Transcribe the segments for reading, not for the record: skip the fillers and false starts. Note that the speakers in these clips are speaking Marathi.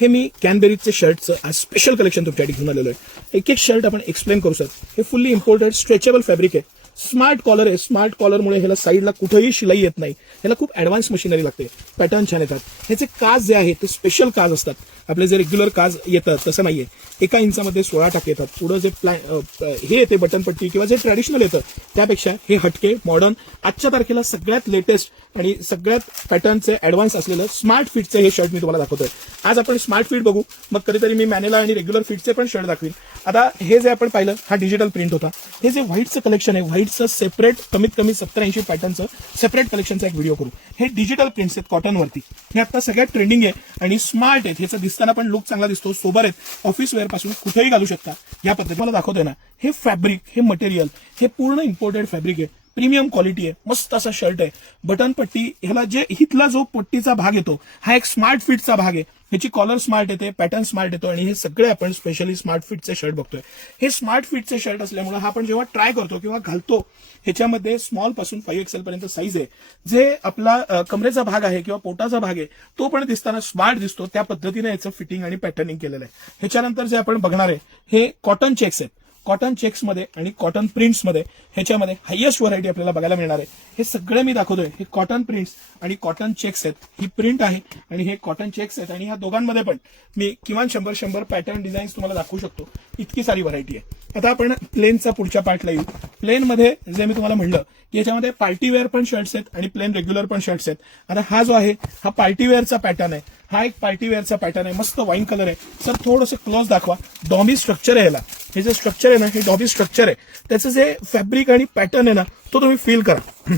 हे मी कॅनबेरीजचे शर्टचं आज स्पेशल कलेक्शन तुमच्यासाठी घेऊन आलेलो आहे. एक एक शर्ट आपण एक्सप्लेन करू सर. हे फुल्ली इम्पोर्टेड स्ट्रेचेबल फॅब्रिक आहे. स्मार्ट कॉलर आहे. स्मार्ट कॉलरमुळे ह्याला साईडला कुठेही शिलाई येत नाही. ह्याला खूप ऍडव्हान्स मशिनरी लागते. पॅटर्न छान येतात. ह्याचे काज जे आहे ते स्पेशल काज असतात. आपले जे रेग्युलर काज येतात तसं नाहीये. 1 इंचामध्ये 16 टाके येतात. पुढे जे हे येते बटनपट्टी किंवा जे ट्रॅडिशनल येतं त्यापेक्षा हे हटके मॉडर्न आजच्या तारखेला सगळ्यात लेटेस्ट आणि सगळ्यात पॅटर्नचे ऍडव्हान्स असलेलं स्मार्ट फिटचे हे शर्ट मी तुम्हाला दाखवतोय. आज आपण स्मार्ट फिट बघू, मग कधीतरी मी मॅनेला आणि रेग्युलर फिटचे पण शर्ट दाखवीन. आता हे जे आपण पाहिलं हा डिजिटल प्रिंट होता. हे जे व्हाईटचं कलेक्शन आहे, व्हाईटचं सेपरेट कमीत कमी 70-80 पॅटर्नचं सेपरेट कलेक्शनचा एक व्हिडिओ करू. हे डिजिटल प्रिंट्स आहेत कॉटनवरती. हे आता सगळ्यात ट्रेंडिंग आहे आणि स्मार्ट आहेत. ह्याचा दिसताना पण लुक चांगला दिसतो. सोबर आहेत. ऑफिस वेअर पासून कुठेही घालू शकता. या पद्धतीने मला दाखवतोय ना, हे फॅब्रिक, हे मटेरियल, हे पूर्ण इम्पोर्टेड फॅब्रिक आहे. प्रीमियम क्वालिटी आहे. मस्त असा शर्ट आहे. बटन पट्टी, ह्याला जे हितला जो पट्टीचा भाग येतो हा एक स्मार्ट फिटचा भाग आहे. ह्याची कॉलर स्मार्ट येते, पॅटर्न स्मार्ट येतो आणि हे सगळे आपण स्पेशली स्मार्ट फिटचे शर्ट बघतोय. हे स्मार्ट फिटचे शर्ट असल्यामुळे हा आपण जेव्हा ट्राय करतो किंवा घालतो ह्याच्यामध्ये स्मॉल पासून 5XL पर्यंत साईज आहे. जे आपला कमरेचा भाग आहे किंवा पोटाचा भाग आहे तो पण दिसताना स्मार्ट दिसतो. त्या पद्धतीने याचं फिटिंग आणि पॅटर्निंग केलेलं आहे. ह्याच्यानंतर जे आपण बघणार आहे हे कॉटन चेक्स आहेत. कॉटन चेक्समध्ये आणि कॉटन प्रिंट्समध्ये ह्याच्यामध्ये हायेस्ट व्हरायटी आपल्याला बघायला मिळणार आहे. हे सगळे मी दाखवतोय. हे कॉटन प्रिंट्स आणि कॉटन चेक्स आहेत. ही प्रिंट आहे आणि हे कॉटन चेक्स आहेत आणि ह्या दोघांमध्ये पण मी किमान 100 पॅटर्न डिझाईन्स तुम्हाला दाखवू शकतो. इतकी सारी व्हरायटी आहे. आता आपण प्लेनचा पुढच्या पार्टला येऊ. प्लेनमध्ये जे मी तुम्हाला म्हणलं की याच्यामध्ये पार्टीवेअर पण शर्ट्स आहेत आणि प्लेन रेग्युलर पण शर्ट्स आहेत. आता हा जो आहे हा पार्टीवेअरचा पॅटर्न आहे. हा एक पार्टीवेअरचा पॅटर्न आहे. मस्त वाईन कलर आहे. सर थोडंसं क्लोज दाखवा. डॉमी स्ट्रक्चर आहे याला. हे जे स्ट्रक्चर आहे ना हे डॉबी स्ट्रक्चर आहे. त्याचं जे फॅब्रिक आणि पॅटर्न आहे ना तो तुम्ही फील करा.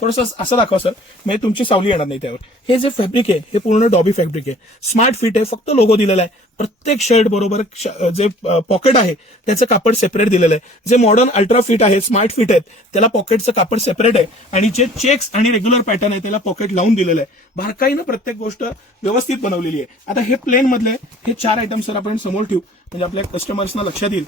थोडंसं असं दाखवा सर, म्हणजे तुमची सावली येणार नाही त्यावर. हे जे फॅब्रिक आहे हे पूर्ण डॉबी फॅब्रिक आहे. स्मार्ट फिट आहे. फक्त लोगो दिलेला आहे. प्रत्येक शर्ट बरोबर जे पॉकेट आहे त्याचं कापड सेपरेट दिलेलं आहे. जे मॉडर्न अल्ट्रा फिट आहे, स्मार्ट फिट आहेत, त्याला पॉकेटचं कापड सेपरेट आहे आणि जे चेक्स आणि रेग्युलर पॅटर्न आहे त्याला पॉकेट लावून दिलेलं आहे. बारकाईनं प्रत्येक गोष्ट व्यवस्थित बनवलेली आहे. आता हे प्लेन मधले हे 4 आयटम सर आपण समोर ठेवू म्हणजे आपल्या कस्टमर्सना लक्षात येईल.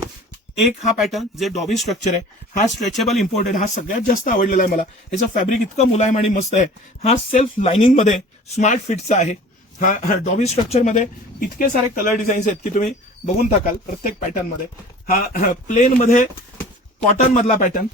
एक हा पॅटर्न जे डॉबी स्ट्रक्चर आहे, हा स्ट्रेचेबल इम्पोर्टेड, हा सगळ्यात जास्त आवडलेला आहे मला. याचं फॅब्रिक इतकं मुलायम आणि मस्त आहे. हा सेल्फ लाइनिंग मध्ये स्मार्ट फिटचा आहे. हा डॉबी स्ट्रक्चर मध्ये इतके सारे कलर डिझाईन्स आहेत की तुम्ही बघून टाकाल प्रत्येक पॅटर्न मध्ये. हा प्लेन मध्ये कॉटन मधला पॅटर्न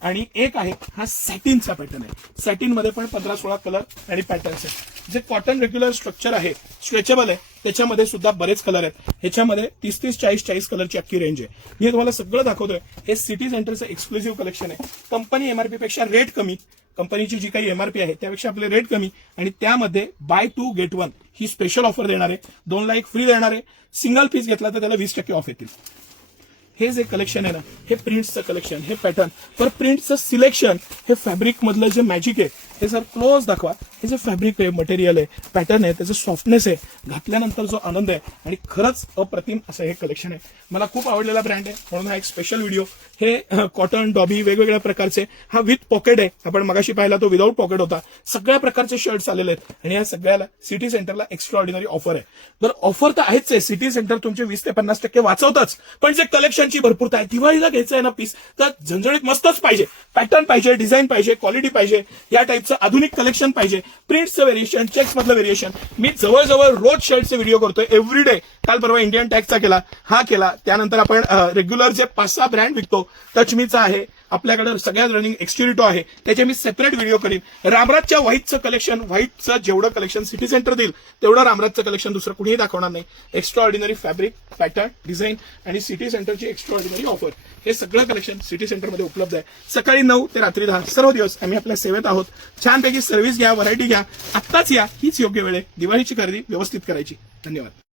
आणि एक आहे हा सॅटिनचा पॅटर्न आहे. सॅटिन मध्ये पण 15-16 कलर आणि पॅटर्न्स आहेत. जे कॉटन रेग्युलर स्ट्रक्चर आहे, स्ट्रेचेबल आहे, त्याच्यामध्ये सुद्धा बरेच कलर आहेत. ह्याच्यामध्ये 30-30, 40-40 कलरची अख्खी रेंज आहे. मी तुम्हाला सगळं दाखवतोय. हे सिटी सेंटरचं एक्सक्लुझिव्ह कलेक्शन आहे. कंपनी एमआरपी पेक्षा रेट कमी. कंपनीची जी काही एमआरपी आहे त्यापेक्षा आपले रेट कमी आणि त्यामध्ये बाय 2 गेट 1 ही स्पेशल ऑफर देणार आहे. 2ला 1 फ्री देणार आहे. सिंगल पीस घेतला तर त्याला 20% ऑफ येतील. हे जे कलेक्शन आहे ना हे प्रिंट्सचं कलेक्शन, हे पॅटर्न पर प्रिंटचं सिलेक्शन, हे फॅब्रिक मधलं जे मॅजिक आहे हे सर क्लोज दाखवा. हे जे फॅब्रिक आहे, मटेरियल आहे, पॅटर्न आहे, त्याचं सॉफ्टनेस आहे, घातल्यानंतर जो आनंद आहे आणि खरंच अप्रतिम असं हे कलेक्शन आहे. मला खूप आवडलेला ब्रँड आहे म्हणून हा एक स्पेशल व्हिडिओ. हे कॉटन डॉबी वेगवेगळ्या प्रकारचे, हा विथ पॉकेट आहे. आपण मगाशी पाहिला तो विदाऊट पॉकेट होता. सगळ्या प्रकारचे शर्ट्स आलेले आहेत आणि या सगळ्याला सिटी सेंटरला एक्स्ट्रा ऑर्डिनरी ऑफर आहे. बरं ऑफर तर आहेच आहे. सिटी सेंटर तुमचे 20 ते 50% वाचवतच, पण जे कलेक्शनची भरपूरता आहे, दिवाळीला घ्यायचं आहे ना पीस तर झणझणीत मस्तच पाहिजे. पॅटर्न पाहिजे, डिझाईन पाहिजे, क्वालिटी पाहिजे, या टाईपचं आधुनिक कलेक्शन पाहिजे. प्रिंट्सचं व्हेरिएशन, चेक्स मधलं व्हेरिएशन. मी जवळजवळ रोज शर्टचे व्हिडिओ करतोय एव्हरी डे. काल परवा इंडियन टॅगचा केला, हा केला. त्यानंतर आपण रेग्युलर जे 5-6 ब्रँड विकतो, टचमीचा आहे आपल्याकडे, सगळ्यात रनिंग एक्सटिरिटो आहे, त्याचे मी सेपरेट व्हिडिओ करीन. रामराजच्या व्हाईटचं कलेक्शन, व्हाईटचं जेवढं कलेक्शन सिटी सेंटर देईल तेवढं रामराजचं कलेक्शन दुसरं कुणीही दाखवणार नाही. Extra ordinary fabric, pattern, design आणि सिटी सेंटरची एक्स्ट्रा ऑर्डिनरी ऑफर, हे सगळं कलेक्शन सिटी सेंटरमध्ये उपलब्ध आहे. सकाळी 9 ते रात्री 10 सर्व दिवस आम्ही आपल्या सेवेत आहोत. छानपैकी सर्व्हिस घ्या, व्हरायटी घ्या. आत्ताच या, हीच योग्य वेळ आहे दिवाळीची खरेदी व्यवस्थित करायची. धन्यवाद.